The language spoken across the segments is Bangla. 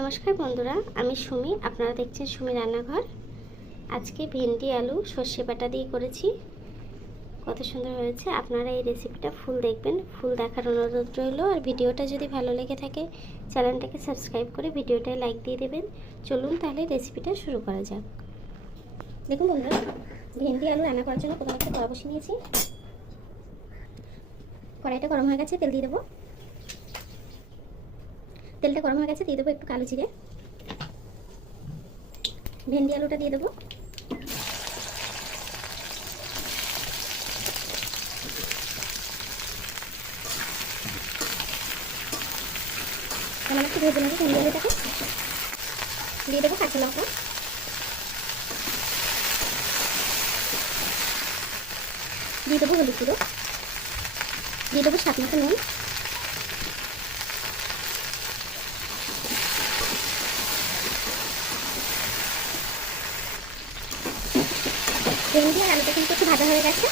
নমস্কার বন্ধুরা, আমি সুমি। আপনারা দেখছেন সুমি রান্নাঘর। আজকে ভেন্ডি আলু সর্ষে বাটা দিয়ে করেছি, কত সুন্দর হয়েছে। আপনারা এই রেসিপিটা ফুল দেখবেন, ফুল দেখার অনুরোধ রইল। আর ভিডিওটা যদি ভালো লেগে থাকে চ্যানেলটাকে সাবস্ক্রাইব করে ভিডিওটায় লাইক দিয়ে দেবেন। চলুন তাহলে রেসিপিটা শুরু করা যাক। দেখুন বন্ধুরা, ভেন্ডি আলু রান্না করার জন্য প্রথমে একটা কড়া বসিয়ে নিয়েছি। কড়াইটা গরম হয়ে গেছে, তেল দিয়ে দেবো। তেলটা গরম হয়ে গেছে, দিয়ে দেবো একটু কালো জিরে। ভেন্ডি আলুটা দিয়ে দেবো। আমার একটু ভেজে নেবো ভেন্ডি আলুটাকে। দিয়ে দেবো কাঁচা লঙ্কা, দিয়ে দেবো হলুদ গুঁড়ো, দিয়ে দেবো স্বাদ মতো নুন, ভেন্ডি আর আলুটা কিন্তু একটু ভাজা হয়ে গেছে।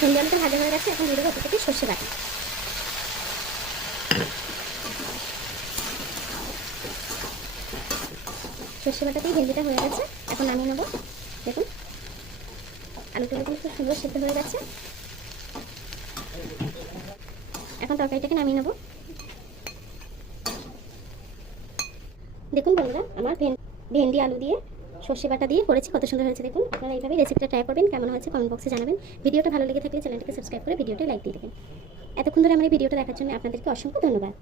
ভেন্ডি আলুটা ভাজা হয়ে গেছে, এখন দিয়ে দেবো ওপর থেকে সর্ষে বাটা। সর্ষে বাটা দিয়ে ভেন্ডিটা হয়ে গেছে, এখন নামিয়ে নেবো। দেখুন আলুটা কিন্তু খুব সুন্দর সেদ্ধ হয়ে গেছে। এখন তরকারিটাকে নামিয়ে নেবো। দেখুন বন্ধুরা, আমার ভেন্ডি আলু দিয়ে সর্ষে বাটা দিয়ে করেছি, কত সুন্দর হয়েছে। দেখুন আপনারা এইভাবে রেসিপিটা ট্রাই করবেন, কেমন হয়েছে কমেন্ট বক্সে জানাবেন। ভিডিওটা ভালো লেগে থাকলে চ্যানেলটাকে সাবস্ক্রাইব করে ভিডিওটা লাইক দিয়ে দেবেন। এতক্ষণ ধরে আমার এই ভিডিওটা দেখার জন্য আপনাদেরকে অসংখ্য ধন্যবাদ।